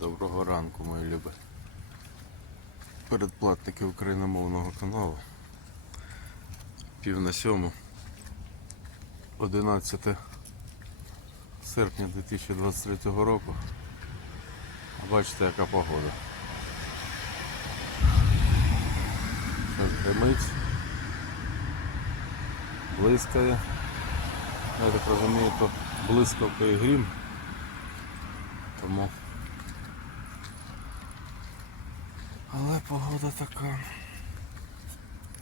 Доброго ранку, мої любі. Передплатники україномовного каналу. Пів на сьому. 11 серпня 2023 року. Бачите, яка погода. Гримить, блискає. Я так розумію, то блискавка і грім. Тому Але погода така.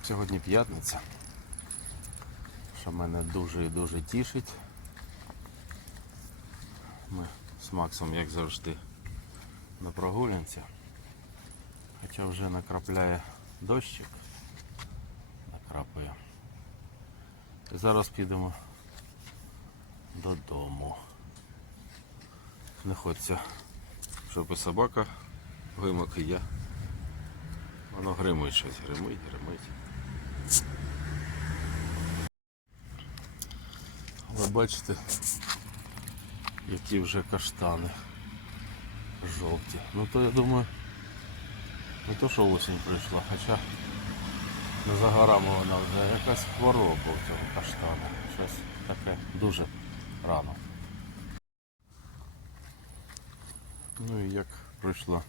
Сьогодні п'ятниця, що мене дуже і дуже тішить. Ми з Максом, як завжди, на прогулянці. Хоча вже накрапляє дощик. Накрапає. І зараз підемо додому. Не хочеться, щоб і собака вимок і я. Воно гримить щось, гримить, гримить. Але бачите, які вже каштани жовті. Ну то я думаю, не то що осінь прийшла, хоча не за горами вона вже якась хвороба у цього каштана. Щось таке дуже рано. Ну і як пройшла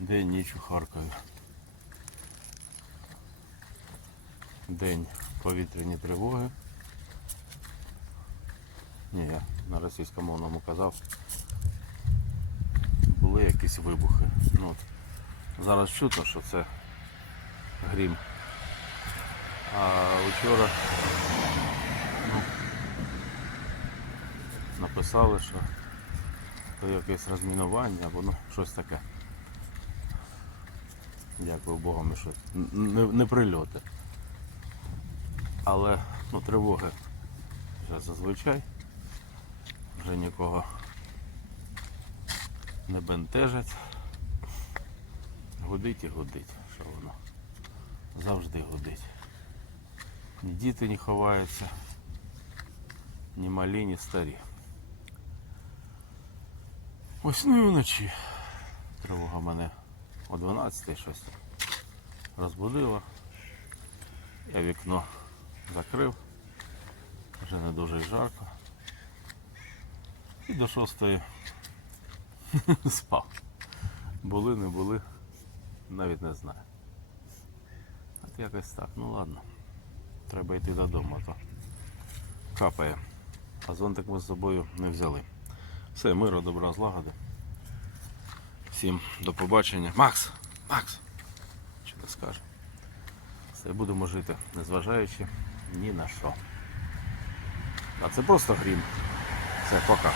день ніч у Харкові. День повітряні тривоги. Ні, я на російськомовному казав. Були якісь вибухи. Ну, от, зараз чутно, що це грім. А вчора ну, написали, що то якесь розмінування або ну, щось таке. Дякую Богу, що не, не прильоти. Але ну, тривоги вже зазвичай вже нікого не бентежать. Гудить і гудить, що воно завжди гудить. Ні діти не ховаються, ні малі, ні старі. Ось ну і вночі. Тривога мене о 12 щось розбудила. Я вікно закрив, вже не дуже жарко. І до шостої спав. Були, не були, навіть не знаю. От якось так, ну ладно. Треба йти додому, а то капає. А зонтик ми з собою не взяли. Все, миру, добра, злагоди. Всім до побачення. Макс! Макс! Що не скаже? Все, будемо жити, незважаючи ні на що. А це просто грім. Все, пока.